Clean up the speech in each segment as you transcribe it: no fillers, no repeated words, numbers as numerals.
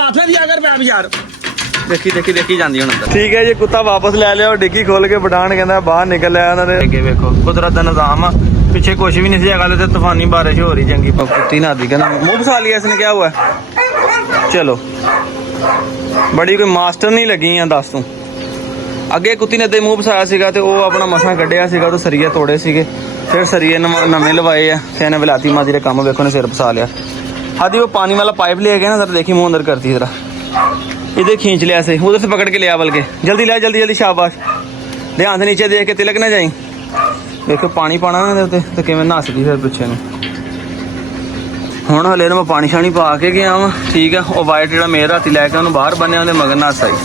हाथ ना दिया कर मैं यार देखी ਜਾਂਦੀ ਹੁਣ ਅੰਦਰ। ਠੀਕ ਹੈ ਜੀ, ਕੁੱਤਾ ਵਾਪਸ ਲੈ ਲਿਆ। ਡਿੱਗੀ ਖੋਲ ਕੇ ਪਠਾਨ ਕਹਿੰਦਾ ਬਾਹਰ ਨਿਕਲ ਆਇਆ ਉਹਨਾਂ ਦੇ ਅੱਗੇ। ਵੇਖੋ ਕੁਦਰਤ ਦਾ ਨਿਜ਼ਾਮ ਆ, ਪਿੱਛੇ ਕੁਝ ਵੀ ਨਹੀਂ ਸੀ ਹੈਗਾ ਤੇ ਤੂਫਾਨੀ ਬਾਰਿਸ਼ ਹੋ ਰਹੀ ਚੰਗੀ। ਕੁੱਤੀ ਨਾਦੀ ਕਹਿੰਦਾ मुंह फसा लिया इसने, क्या हुआ? चलो बड़ी कोई मास्टर नहीं लगी ਆ ਦੱਸ ਤੂੰ। ਅੱਗੇ ਕੁੱਤੀ ਨੇ ਤੇ ਮੂੰਹ ਫਸਾਇਆ ਸੀਗਾ ਤੇ ਉਹ ਆਪਣਾ ਮਸਾਂ ਕੱਢਿਆ ਸੀਗਾ ਤੇ ਸਰੀਏ ਤੋੜੇ ਸੀਗੇ, ਫਿਰ ਸਰੀਏ ਨਵੇਂ ਲਵਾਏ ਆ ਤੇ ਇਹਨੇ ਬਲਾਤੀ ਮਾਦੀ ਦੇ ਕੰਮ ਵੇਖੋ ਨੇ ਸਿਰ ਫਸਾ ਲਿਆ। हादी वो पानी वाला पाइप ले गया ना, जरा देखी मुँह अंदर करती जरा, इधर खींच लिया से, उधर से पकड़ के लिया बल्कि। जल्दी ले जल्दी शाबाश, ध्यान से नीचे देख के तिलक ना जाई। देखो पानी पाना ना तो किवें नस गई फिर पिछे नूं। हुण हले मैं पानी शानी पा के गया वा, ठीक है। वो वाइट जो मेरे राती लैके उन्होंने बाहर बन्या, उन्हें मगर नस आई।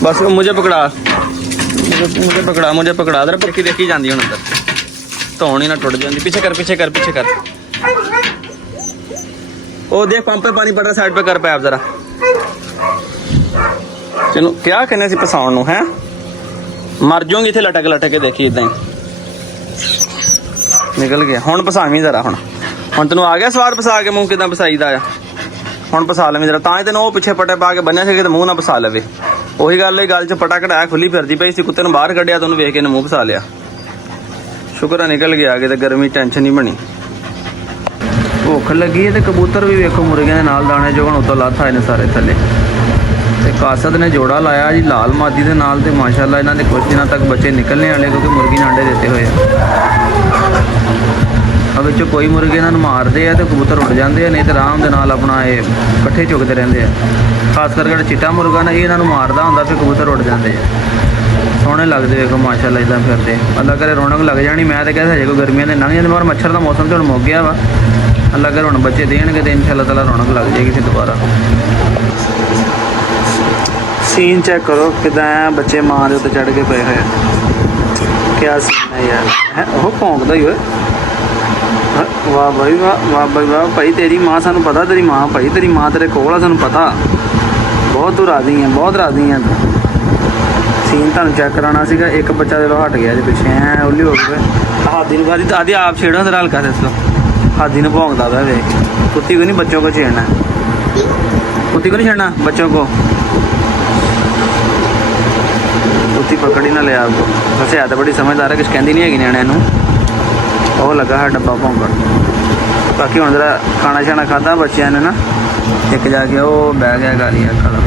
बस मुझे पकड़ा दर पर देखी जाती हूँ अंदर, धौन ही ना टुट जाती। पीछे कर ओ देख पंप पे पानी पड़ रहा, साइड पे कर पैप जरा। चलो क्या कहने से फसाउण नूं है, मर जाऊंगी इत्थे लटक के। देखी इदां ही निकल गया। हुण फसावी जरा, हुण तैनूं आ गया स्वाद फसा के मूँह किदां फसाईदा आ। हुण फसा लवीं जरा, तां ही तैनूं पिछे पटे पा के बन्निया सी कि मूँह ना फसा लवे। ਉਹੀ ਗੱਲ ਹੈ, ਗੱਲ 'ਚ ਪਟਾ ਕਢਾਇਆ ਖੁੱਲੀ ਫਿਰਦੀ ਪਈ ਸੀ, ਕੁੱਤੇ ਨੂੰ ਬਾਹਰ ਕੱਢਿਆ ਤਾਂ ਉਹਨੂੰ ਵੇਖ ਕੇ ਇਹਨੇ ਮੂੰਹ ਫਸਾ ਲਿਆ। ਸ਼ੁਕਰ ਆ ਨਿਕਲ ਗਿਆ ਅੱਗੇ, ਤੇ ਗਰਮੀ ਟੈਨਸ਼ਨ ਨਹੀਂ ਬਣੀ। ਭੁੱਖ ਲੱਗੀ ਹੈ ਤੇ ਕਬੂਤਰ ਵੀ ਵੇਖੋ ਮੁਰਗਿਆਂ ਦੇ ਨਾਲ ਦਾਣੇ ਚੁਗਣ ਉੱਤੋਂ ਲੱਥ ਆਏ ਨੇ ਸਾਰੇ ਥੱਲੇ। ਤੇ ਕਾਸਦ ਨੇ ਜੋੜਾ ਲਾਇਆ ਜੀ ਲਾਲ ਮਾਦੀ ਦੇ ਨਾਲ, ਤੇ ਮਾਸ਼ਾਅੱਲਾ ਇਹਨਾਂ ਦੇ ਕੁਝ ਦਿਨਾਂ ਤੱਕ ਬੱਚੇ ਨਿਕਲਣੇ ਵਾਲੇ, ਕਿਉਂਕਿ ਮੁਰਗੀ ਨੇ ਅੰਡੇ ਦਿੱਤੇ ਹੋਏ ਆ। ਵਿੱਚੋਂ ਕੋਈ ਮੁਰਗੇ ਇਹਨਾਂ ਨੂੰ ਮਾਰਦੇ ਆ ਤੇ ਕਬੂਤਰ ਉੱਡ ਜਾਂਦੇ ਆ, ਨਹੀਂ ਤੇ ਆਰਾਮ ਦੇ ਨਾਲ ਆਪਣਾ ਇਹ ਇਕੱਠੇ ਚੁਗਦੇ ਰਹਿੰਦੇ ਆ। ਖਾਸ ਕਰਕੇ ਜਿਹੜਾ ਚਿੱਟਾ ਮੁਰਗਾ ਨਾ, ਇਹ ਇਹਨਾਂ ਨੂੰ ਮਾਰਦਾ ਹੁੰਦਾ, ਫਿਰ ਕਬੂਤਰ ਉੱਡ ਜਾਂਦੇ ਆ। ਸੋਹਣੇ ਲੱਗਦੇ ਵੇਖੋ ਮਾਸ਼ਾਅੱਲਾ ਇਦਾਂ ਫਿਰਦੇ। ਅੱਲਾ ਕਰੇ ਰੌਣਕ ਲੱਗ ਜਾਣੀ। ਮੈਂ ਤਾਂ ਕਹਿੰਦਾ ਹਜੇ ਕੋਈ ਗਰਮੀਆਂ ਦੇ ਲੰਘ ਜਾਂਦੇ, ਮਗਰ ਮੱਛਰ ਦਾ ਮੌਸਮ ਤੇ ਹੁਣ ਮੁੱਕ ਗਿਆ ਵਾ। ਅੱਲਾ ਕਰੇ ਹੁਣ ਬੱਚੇ ਦੇਣਗੇ ਤੇ ਇਨਸ਼ਾਅੱਲਾ ਤਾਲਾ ਰੌਣਕ ਲੱਗ ਜਾਏਗੀ ਫਿਰ ਦੁਬਾਰਾ। ਸੀਨ ਚੈੱਕ ਕਰੋ ਕਿਦਾਂ ਆ, ਬੱਚੇ ਮਾਂ ਦੇ ਉੱਤੇ ਚੜ੍ਹ ਕੇ ਪਏ ਹੋਏ ਆ। ਕਿਆ ਸੀਨ ਹੈ ਯਾਰ, ਹੈ ਉਹ ਭੌਂਕਦਾ ਹੀ ਓਏ। ਵਾਹ ਭਾਈ ਵਾਹ ਭਾਈ, ਤੇਰੀ ਮਾਂ, ਸਾਨੂੰ ਪਤਾ ਤੇਰੀ ਮਾਂ ਭਾਈ, ਤੇਰੀ ਮਾਂ ਤੇਰੇ ਕੋਲ ਆ, ਸਾਨੂੰ ਪਤਾ। ਬਹੁਤ ਤੂੰ ਰਾਜ਼ੀ ਹੈ, ਬਹੁਤ ਰਾਜ਼ੀ ਹੈ। ਸੀਨ ਤੁਹਾਨੂੰ ਚੈੱਕ ਕਰਾਉਣਾ ਸੀਗਾ। ਇੱਕ ਬੱਚਾ ਜਦੋਂ ਹਟ ਗਿਆ ਜੇ ਪਿੱਛੇ ਐ ਉੱਲੀ ਹੋ ਗਏ। ਹਾਦੀ ਨੂੰ ਕਾਦੀ ਆਦੀ ਆਪ ਛੇੜੋ ਜਰਾ ਹਲਕਾ ਦੱਸੋ। हाथी ने भौंकता था वे। कुत्ती को नहीं बच्चों को छेड़ना, कुत्ती को नहीं छेड़ना बच्चों को। कुत्ती पकड़ ही ना लिया आपको। वैसे है तो बड़ी समझदार है, कुछ कहती नहीं है न्याणे नूं। वो लगा है डब्बा भौंकण। बाकी हुण जरा खाना शाना खादा बच्चों ने ना, एक जाके वो बह गया गाली खाला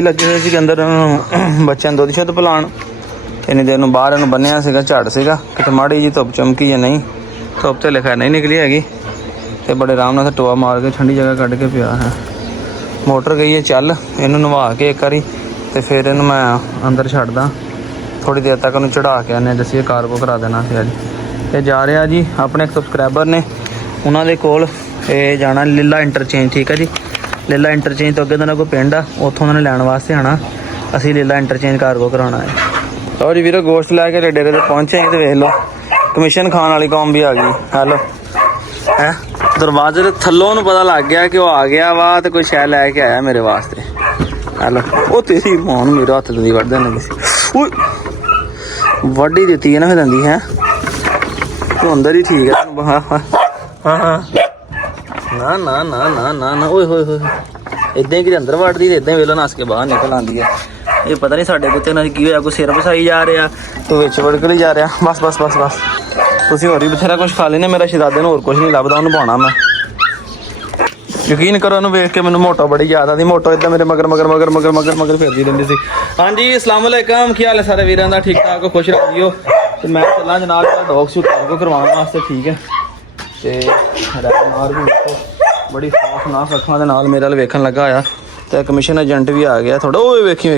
लगे हुए सी अंदर बच्चों दुध शुद्ध पिलाण। इन्नी देर नूं बाहर इहनूं बन्निया सीगा, झड़ सीगा किते माड़ी जी धुप चमकी या नहीं, धुप तो लिखा नहीं निकली हैगी। ਤੇ ਬੜੇ ਆਰਾਮ ਨਾਲ ਟੋਆ ਮਾਰ ਕੇ ਠੰਡੀ ਜਗ੍ਹਾ ਕੱਢ ਕੇ ਪਿਆ ਹੈ। ਮੋਟਰ ਗਈ ਹੈ ਚੱਲ, ਇਹਨੂੰ ਨਵਾ ਕੇ ਇੱਕ ਵਾਰੀ ਤੇ ਫਿਰ ਇਹਨੂੰ ਮੈਂ ਅੰਦਰ ਛੱਡਦਾ। ਥੋੜੀ ਦੇਰ ਤੱਕ ਉਹਨੂੰ ਚੜਾ ਕੇ ਆਨੇ ਦੱਸੀਏ ਕਾਰਗੋ ਕਰਾ ਦੇਣਾ ਸੀ ਅੱਜ। ਇਹ ਜਾ ਰਿਹਾ ਜੀ ਆਪਣੇ ਸਬਸਕ੍ਰਾਈਬਰ ਨੇ, ਉਹਨਾਂ ਦੇ ਕੋਲ ਇਹ ਜਾਣਾ ਲੀਲਾ ਇੰਟਰਚੇਂਜ, ਠੀਕ ਹੈ ਜੀ। ਲੀਲਾ ਇੰਟਰਚੇਂਜ ਤੋਂ ਅੱਗੇ ਦਾ ਕੋਈ ਪਿੰਡ ਆ, ਉੱਥੋਂ ਉਹਨਾਂ ਨੇ ਲੈਣ ਵਾਸਤੇ ਆਉਣਾ। ਅਸੀਂ ਲੀਲਾ ਇੰਟਰਚੇਂਜ ਕਾਰਗੋ ਕਰਾਉਣਾ ਹੈ। ਲਓ ਜੀ ਵੀਰੋ, ਗੋਸ਼ਤ ਲੈ ਕੇ ਡੇਰੇ 'ਤੇ ਪਹੁੰਚੇ ਤੇ ਵੇਖ ਲਓ ਕਮਿਸ਼ਨ ਖਾਣ ਵਾਲੀ ਕੌਮ ਵੀ ਆ ਗਈ। ਹੈਲੋ ਹੈ, ਦਰਵਾਜ਼ੇ ਦੇ ਥੱਲੋਂ ਨੂੰ ਪਤਾ ਲੱਗ ਗਿਆ ਕਿ ਉਹ ਆ ਗਿਆ ਵਾ ਤੇ ਕੋਈ ਸ਼ੈ ਲੈ ਕੇ ਆਇਆ ਮੇਰੇ ਵਾਸਤੇ। ਹੈਲੋ, ਉਹ ਤੇਰੀ ਮਾਂ ਨੂੰ ਮੇਰੇ ਹੱਥ ਦੀ ਵੱਢ ਲੱਗੀ ਸੀ। ਓਏ ਵੱਢੀ ਦਿੱਤੀ ਹੈ ਨਾ ਫਿਰ ਦੰਦੀ ਹੈ, ਤੂੰ ਅੰਦਰ ਹੀ ਠੀਕ ਹੈ। ਹਾਂ ਨਾ ਨਾ ਨਾ ਨਾ ਨਾ ਨਾ, ਓਏ ਹੋਏ ਹੋਏ, ਇੱਦਾਂ ਹੀ ਕਿ ਅੰਦਰ ਵੱਢਦੀ ਤੇ ਇੱਦਾਂ ਹੀ ਵੇਲੋ ਨੱਸ ਕੇ ਬਾਹਰ ਨਿਕਲ ਆਉਂਦੀ ਹੈ। ਇਹ ਪਤਾ ਨਹੀਂ ਸਾਡੇ ਕੁੱਤੇ ਨਾਲ ਕੀ ਹੋਇਆ, ਕੋਈ ਸਿਰ ਵਸਾਈ ਜਾ ਰਿਹਾ, ਤੂੰ ਵਿੱਚ ਵੜਕ ਲਈ ਜਾ ਰਿਹਾ। ਬਸ ਬਸ ਬਸ ਬਸ, ਤੁਸੀਂ ਹੋਰ ਵੀ ਬਥੇਰਾ ਕੁਛ ਖਾ ਲੈਨੇ, ਮੇਰਾ ਸ਼ਹਿਜ਼ਾਦੇ ਨੂੰ ਹੋਰ ਕੁਛ ਨਹੀਂ ਲੱਭਦਾ, ਉਹਨੂੰ ਪਾਉਣਾ ਮੈਂ। ਯਕੀਨ ਕਰੋ ਉਹਨੂੰ ਵੇਖ ਕੇ ਮੈਨੂੰ ਮੋਟੋ ਬੜੀ ਯਾਦ ਆਉਂਦੀ। ਮੋਟੋ ਇੱਦਾਂ ਮੇਰੇ ਮਗਰ ਫਿਰਦੀ ਰਹਿੰਦੀ ਸੀ। ਹਾਂਜੀ ਅਸਲਾਮ ਵਾਲੇਕਮ, ਕੀ ਹਾਲ ਹੈ ਸਾਰੇ ਵੀਰਾਂ ਦਾ? ਠੀਕ ਠਾਕ, ਖੁਸ਼ ਰਹੀਓ। ਤੇ ਮੈਂ ਚੱਲਾਂ ਜਨਾਬ ਡੌਗ ਸ਼ੂਟ ਕੋ ਕਰਵਾਉਣ ਵਾਸਤੇ, ਠੀਕ ਹੈ। ਤੇ ਰੈਗਨਾਰ ਵੀ ਵੇਖੋ ਬੜੀ ਸਾਫ ਨਾ ਅੱਖਾਂ ਦੇ ਨਾਲ ਮੇਰੇ ਵੱਲ ਵੇਖਣ ਲੱਗਾ ਹੋਇਆ। ਤੇ ਕਮਿਸ਼ਨ ਏਜੰਟ ਵੀ ਆ ਗਿਆ ਥੋੜਾ। ਓਏ ਵੇਖੀ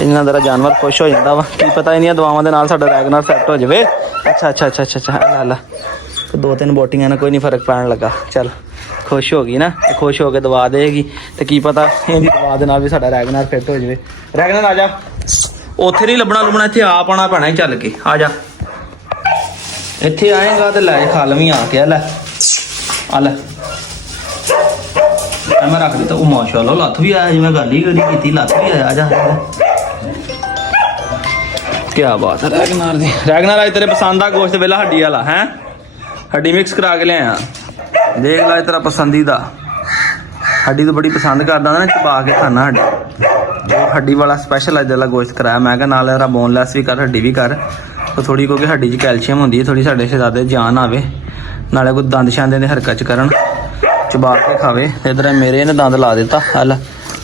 ਇਹਨਾਂ ਦਾ ਜਾਨਵਰ ਖੁਸ਼ ਹੋ ਜਾਂਦਾ ਵਾ। ਕੀ ਪਤਾ ਇਹਨੀਆਂ ਦਵਾਵਾਂ ਦੇ ਨਾਲ ਸਾਡਾ ਰੈਗਨਾਰ ਸੈੱਟ ਹੋ ਜਾਵੇ। ਅੱਛਾ ਅੱਲਾ 2-3 ਬੋਟੀਆਂ ਨਾਲ ਕੋਈ ਨਹੀਂ ਫਰਕ ਪੈਣ ਲੱਗਾ। ਚੱਲ ਖੁਸ਼ ਹੋ ਗਈ ਨਾ, ਖੁਸ਼ ਹੋ ਕੇ ਦਵਾ ਦੇਗੀ ਤੇ ਕੀ ਪਤਾ ਇਹਦੀ ਦਵਾ ਦੇ ਨਾਲ ਵੀ ਸਾਡਾ ਰੈਗਨਾਰ ਫਿੱਟ ਹੋ ਜਾਵੇ। ਰੈਗਨਾਰ ਆ ਜਾ, ਉੱਥੇ ਨਹੀਂ ਲੱਭਣਾ ਲੁਭਣਾ, ਇੱਥੇ ਆਪ ਆਉਣਾ ਪੈਣਾ ਚੱਲ ਕੇ। ਆ ਜਾ, ਇੱਥੇ ਆਏਗਾ ਤੇ ਲੈ ਖਾ ਲਵੀਂ ਆ ਕੇ। ਲੈ ਆ ਲੈ, ਮੈਂ ਰੱਖ ਦਿੱਤਾ। ਉਹ ਮਾਸ਼ਾਅੱਲਾ ਲੱਥ ਵੀ ਆਇਆ, ਜਿਵੇਂ ਗੱਲ ਹੀ ਕੀਤੀ ਲੱਥ ਵੀ ਆਇਆ। ਆ ਜਾ, ਕੀ ਬਾਤ ਹੈ ਰੈਗਨਾਰ ਦੀ। ਰੈਗਨਾਰ ਅੱਜ ਤੇਰੇ ਪਸੰਦ ਆ ਗੋਸ਼ਤ ਵੇਲਾ ਹੱਡੀ ਵਾਲਾ ਹੈ, ਹੱਡੀ ਮਿਕਸ ਕਰਾ ਕੇ ਲਿਆਇਆ। ਦੇਖ ਲੈ ਤੇਰਾ ਪਸੰਦੀਦਾ हड्डी तो बड़ी पसंद करदा ना, चबा के खाना हड्डी। तो हड्डी वाला स्पैशल अज वाला गोश्त कराया। मैं कहा नाल जरा बोनलैस भी कर, हड्डी भी कर, तो थोड़ी क्योंकि हड्डी च कैल्शियम होंदी है, थोड़ी साडे शहजादे जान आवे, नाले कोई दंद शांदे दी हरकत च करन, चबा के खावे। इधर मेरे ने दंद ला दिता। हल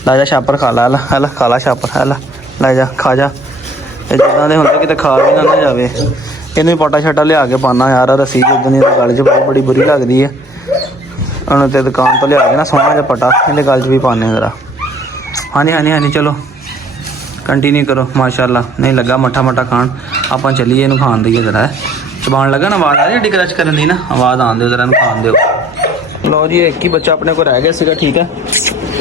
ला जा छापर खा ला, हल खा ला छापर, हल लै जा खा जा। जिदा दे होंदे किते खा भी ना जावे। इन्हूं पटा छटा लिया के पाना यार, रस्सी जिद्दन गल च बड़ी बुरी लगदी है। उन्होंने तो दुकान तो लिया के ना सोहना जिहा पटा इहदे गल च भी पाने जरा। हाँ जी हाँ जी हाँ जी, चलो कंटिन्यू करो। माशाअल्लाह नहीं लगा मठा मठा खान, आपां चलीए इहनूं खान दईए जरा। चबान लगा ना, आवाज़ आ रही है क्रच करन दी ना, आवाज़ आन दिओ जरा, इहनूं खान दिओ। लो जी एक ही बच्चा अपने को रह गया सीगा, ठीक है।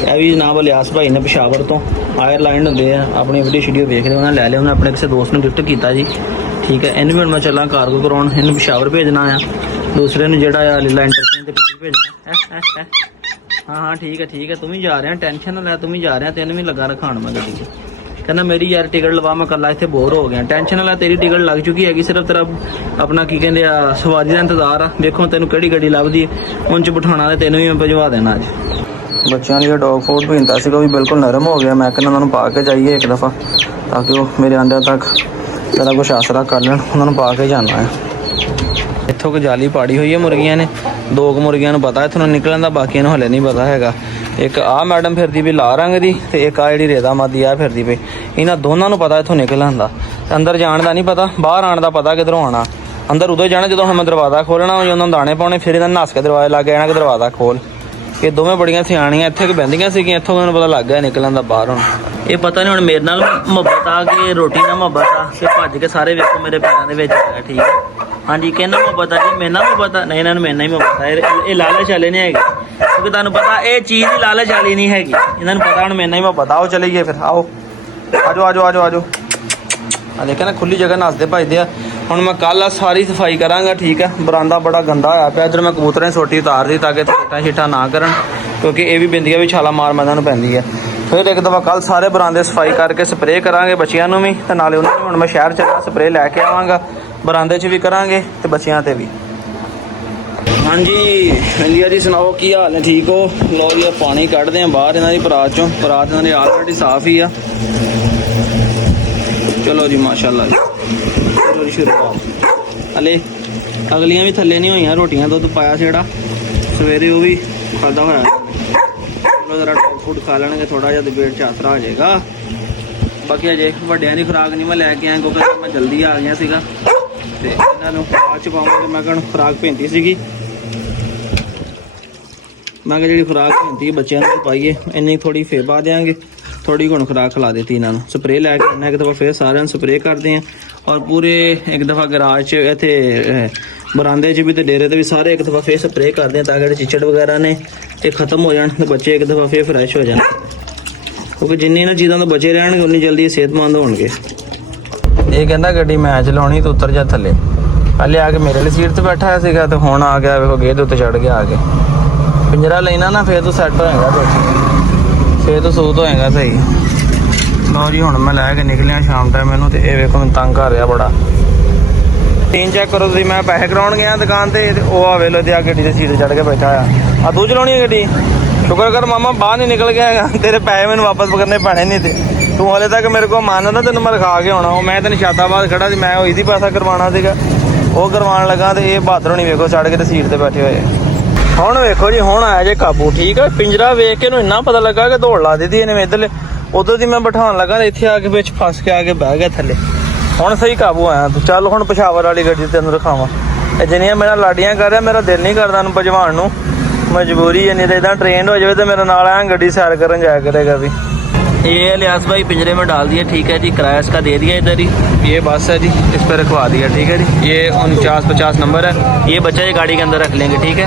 यह भी जनाब इलियास भाई ने पेशावर तो आयरलैंड होंगे हैं, अपनी वीडियो शीडियो देख रहे, उन्हें लै लिया, उन्हें अपने किसी दोस्त ने गिफ्ट किया जी, ठीक है। इन्हें भी मैं चला कारगो कराउन, इन्हें पेशावर भेजना आ, दूसरे ने जोड़ा आ लीला एंटरटेन ते पिंडी भेजना। हाँ हाँ ठीक है, तुम ही जा रहे हैं, टेंशन ना लै, तुम ही जा रहे हैं, तेन भी लगा रखाण मैं गड्डी च। कहना मेरी यार टिकट लवा, मैं कला इतने बोर हो गया। टेंशन ना लै, तेरी टिकट लग चुकी हैगी, सिर्फ तेरा अपना की कहते आ सवारी का इंतजार आ। देखो तेन कि गड्डी लभदी, उन च बिठाना ते तेन भी मैं भिजवा देना अज। बच्चों लिए डॉग फूड पीता सी, भी बिल्कुल नरम हो गया। मैं कहना उन्होंने पा के जाइए एक दफ़ा, ताकि वो मेरे आंडिया तक तेरा कुछ आसरा कर लें। उन्होंने पा के जाना है। इत्थों को जाली पाड़ी हुई है मुर्गियां ने, दो मुर्गियां पता इत्थों निकलन का, बाकियों हले नहीं पता है। एक आ मैडम फिरती भी ला रंग की, तो एक आ जी रेदा मादी आ फिरती पई, इन्होंने दोनों पता इत्थों निकलन का। अंदर जाने का नहीं पता, बाहर आने का पता किधरों आना। अंदर उदों जाना जो मैं दरवाज़ा खोलना, उन्होंने दाने पाने, फिर इन्हें नस के दरवाजे ला के आना कि दरवाज़ा खोल। ये दोवें बड़ियां सियाणियां इत्थे कि बहंदियां सीगियां, इत्थों उन्होंने पता लग गया निकलन का बाहर। हुण ये पता नहीं हुण मेरे नाल मुहब्बत आ कि रोटी नाल मुहब्बत आ कि भज के सारे वेखो मेरे पैरों के विच आ, ठीक है। हाँ जी कहना मुहब्बत आ जी, मेरे नाल मुहब्बत आ, नहीं इन्होंने मेरे नाल ही मुहब्बत आ। ये लालच वाले नहीं है, क्योंकि तुहानूं पता ये चीज़ ही लालच वाली नहीं हैगी, इन्होंने पता हुण मेरे नाल ही मुहब्बत। आओ चलीए फिर, आओ आजो आजो आजो आजो। आ देखे ना खुली जगह नसदे भजदे आ। हुण मैं कल सारी सफाई करांगा, ठीक है। बरांदा बड़ा गंदा होया पिया, इधर मैं कबूतरें सोटी उतार दी ताकि छिट्टा छिट्टा ना करन, क्योंकि ये भी बिंदियां भी छाला मार मैं इन्होंने पैंदी है। फिर एक दफ़ा कल सारे बरांदे सफाई करके स्प्रे करांगे बच्चियां नूं भी, ते नाले उन्होंने हुण मैं शहर चला स्प्रे लैके आवांगा, बरांदे च भी करांगे ते बच्चियां ते भी। हाँ जी इंडिया जी सुनाओ की हाल है, ठीक हो? लो जी पानी कढ़ते हैं बाहर इन्हों की परात चों, परात इन्हों की ऑलरेडी साफ ही आ। चलो जी माशाल्लाह जी, चलो जी शुरुआत। हले अगलियां भी थल्ले नहीं हुई रोटियां, दुध पाया से जेड़ा सवेरे वो भी खादा होया। चलो जरा डॉग फूड खा लेंगे, थोड़ा जहा पेट च आसरा हो जाएगा। बाकी अजे वड्डियां दी खुराक नहीं मैं लैके आया, क्योंकि मैं जल्दी आ गया सीगा, ते इन्हों बाद च पावांगे। मैं कहूँ खुराक भेंती सीगी, मैं जी खुराक भेंती बच्चों को पाइए, इन्नी थोड़ी फिर पा देंगे, थोड़ी हुण खुराक खिला दी इन्हों। स्प्रे लैके आना एक दफ़ा, फिर सारे स्प्रे करते हैं, और पूरे एक दफ़ा गराज इत्थे बरांदे च भी तो डेरे ते भी सारे एक दफ़ा फिर स्प्रे करते हैं, ताकि चिचड़ वगैरह ने ये खत्म हो जाए, तो बच्चे एक दफ़ा फिर फ्रैश हो जाए, क्योंकि जिन्नी इन्होंने चीज़ों तो बचे रहने उन्नी जल्दी सेहतमंद होंगे। ये कहना गड्डी मैं चलानी, तो उतर जा थले। पहले आके मेरे लिए सीट से बैठा है, तो हुण आ गया वेखो गेट उत्ते चढ़ गया आके। पिंजरा लेना ना फिर तो सैट होएगा, फिर तो सूत होएगा सही। लो जी हुण मैं लैके निकलिया शाम टाइम मैनू, तो ये वेखो मैं तंग कर रहा बड़ा। टीन चेक करो तुसीं, मैं पैसे कराउण गया दुकान ते, वो आ वेलो ते आ गड्डी की सीट चढ़ के बैठा आ तू चलाउणी है गड्डी। शुक्र कर मामा बाहर नहीं निकल गया है, तेरे पैसे मैंने वापस करने पैने नहीं थे। तू हाले तक मेरे को मानना तेन मैं रखा के आना, मैं तेन शादाबाद खड़ा थी, मैं वही पैसा करवाना सीगा, वो करवान लगा, तो ये बहादुर होनी वेखो चढ़ के सीट ते बैठे हुए। हुण वेखो जी हुण आया जे काबू, ठीक है। पिंजरा वेख के इन्ना पता लगा कि दौड़ ला दी थी इन्हें इधरले, उधर दी मैं बिठान लगा, इत्थे आके बिच फस के आके बह गया थले। हुण सही काबू आया। तो चल हुण पेशावर वाली गड्डी तेन रखावां, जिन्नियां मेरा लाडियां कर रहा, मेरा दिल नहीं करदा इन्हूं भजवान नूं, मजबूरी है, नहीं तो इदा ट्रेंड हो जाए तो मेरे नाल आया गड्डी सैर करन जाया करेगा भी। ये इलियास भाई पिंजरे में डाल दिया, ठीक है जी। किराया इसका दे दिया इधर ही, ये बस है जी, इस पर रखवा दिया, ठीक है जी। ये 49-50 नंबर है, ये बच्चा ये गाड़ी के अंदर रख लेंगे, ठीक है।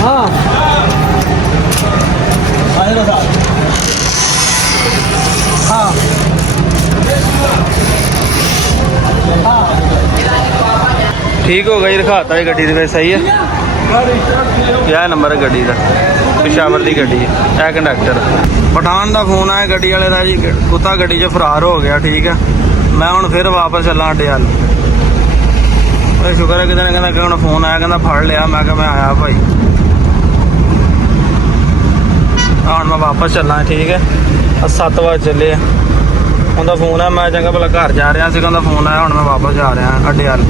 हाँ हाँ ठीक हो गई, रखाता है गड्डी दे, सही है। क्या नंबर है गड्डी का, पेशावर की गड्डी है, कंडक्टर। पठान का फोन आया गड्डी वाले का जी, कुत्ता गड्डी च फरार हो गया, ठीक है। मैं हुण फिर वापस चला अड्डे वाल। शुक्र है किसी ने कहना फोन आया, कहना फड़ लिया, मैं आया भाई। मैं वापस चलना ठीक है 7 वजे चले उनका फोन है मैं चंगा भला घर जा रहा सीगा फोन आया हुण मैं वापस जा रहा अड्डे वाल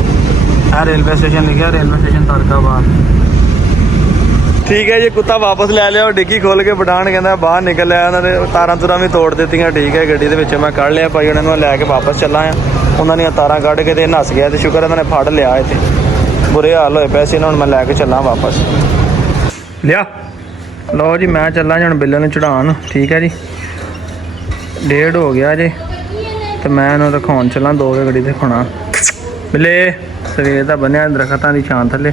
रेलवे स्टेशन लिखा रेलवे स्टेशन तरकाबाद ठीक है जी कुत्ता वापस लै लिया डिग्गी खोल के पठान कहता बाहर निकल लिया उन्होंने तारां तुरां भी तोड़ दित्तियां ठीक है गड्डी दे विच मैं कढ़ लिया भाई उन्होंने लैके वापस चला आ उन्होंने तारां कढ़ के ते नस गया तो शुक्र उन्होंने फड़ लिया इत्थे बुरे हाल होए पैसे हुण मैं लैके चला वापस लिया लो जी मैं चला जी हुण बिल्ले नूं चढ़ाउण ठीक है जी 1:30 हो गया जी तो मैं इन्हूं रखाउण चला 2 वजे गड्डी ते खोना बिल्ले सवेर दा बन्निया दरख्तां दी छां थल्ले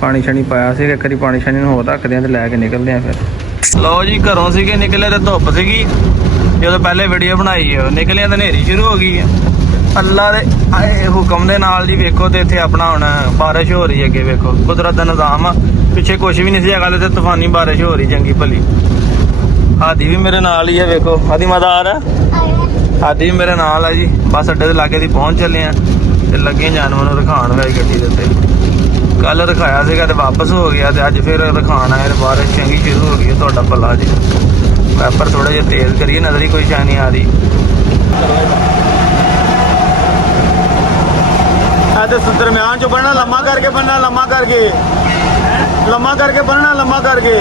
पानी शानी पाया सी एक बारी पानी शानी हो रखते हैं तो लैके निकलते हैं फिर लो जी घरों से निकले तो धुप सीगी जो पहले वीडियो बनाई है निकलिया तो नेरी शुरू हो गई है अल्लाह दे हुक्म दे नाल जी वेखो तो इत्थे अपना हुण बारिश हो रही है अगे वेखो कुदरत दा निज़ाम आ पिछे कुछ भी नहीं सी गल ते तूफानी बारिश हो रही चंगी भली हादी भी मेरे नाल ही है वेखो हादी मदार हादी भी मेरे नाल है जी बस अड्डे दे लागे दी पहुंच चले हैं ते लगे जानवर नूं रखाउण वाली गड्डी दे उत्ते कल रखाया सीगा ते वापस हो गया ते अज फिर रखाना है बारिश चंगी शुरू हो गई है तुहाडा भला जी वैपर थोड़ा जिहा तेज करिए नज़र ही कोई शै नहीं आ रही दरम्यान चो बनना लम्मा करके बनना लम्मा करके बनना लम्मा करके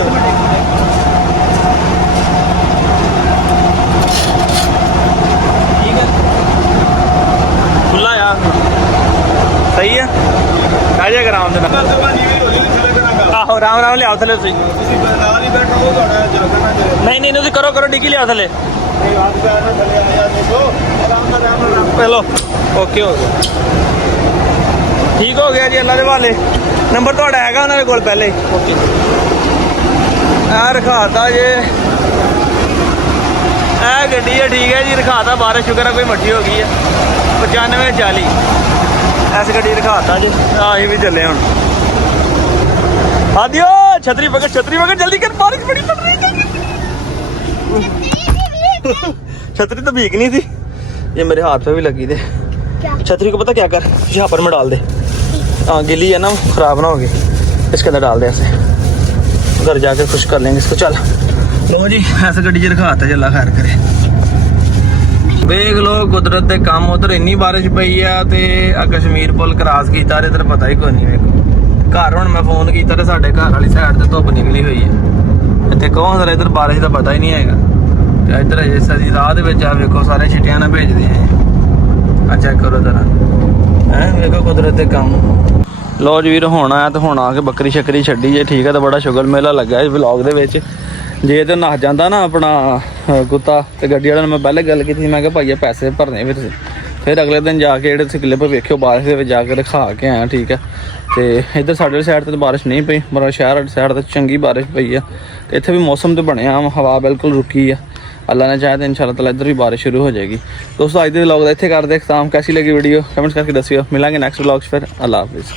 खुला यार सही है आ जाएगा आराम से आहो राम राम लिया थले नहीं नहीं तुम करो करो डिग्गी लिया थले चलो ओके हो गया ठीक हो गया जी अल्लाह के वाले नंबर तो है उन्होंने कोल पहले ही ओके रखाता जे गड्डी है ठीक है जी रखाता बारिश शुक्र है कोई मट्ठी हो गई है 9540 ऐस गड्डी रखाता जी अं भी चले हूँ आदियो छतरी पकड़ जल्दी कर बारिश बड़ी पड़ रही है छतरी तो भीग नहीं थी ये मेरे हाथ पे भी लगी थी छतरी को पता क्या कर यहाँ पर में डाल दे हाँ गिली है ना खराब ना होगी इसके अंदर डाल दे ऐसे घर जाके खुश कर लेंगे इसको चल लो जी ऐसे गड्डी च रखाता जी अल्लाह खैर करे देख लो कुदरत के काम उधर इन्नी बारिश पई है ते कश्मीर पुल क्रॉस किया इधर पता ही कोई नहीं मेरे घर हुण मैं फोन किया तो साढ़े घर वाली साइड से धुप निकली हुई है इतने कौन जरा इधर बारिश का पता ही नहीं है इधर अजे राह वेखो सारे छिटियां ना भेजते हैं चेक करो जरा है वेखो कुदरत के काम लो जी वीर हुण आया तो हुण आके बकरी शकरी छड्डी जे ठीक है तो बड़ा शुगर मेला लगा इस व्लॉग दे विच जे तो नस जाता ना अपना कुत्ता तो गड्डी वाले मैं पहले गल की मैं भाई पैसे भरने फिर अगले दिन जाके जो किले पर वेखियो बारिश के जाके रखा के आया ठीक है तो इधर साढ़े साइड तो बारिश नहीं पई मगर शहर साइड तो चंगी बारिश पई है तो इत्थे भी मौसम तो बनया हवा बिल्कुल रुकी है अल्लाह ने चाहे तो इंशाल्लाह ताला इधर भी बारिश शुरू हो जाएगी दोस्तों अज के व्लॉग इत्थे कर दे खत्म कैसी लगी वीडियो कमेंट्स करके दसियो मिलेंगे नेक्स्ट व्लॉग फिर अल्लाह हाफिज़।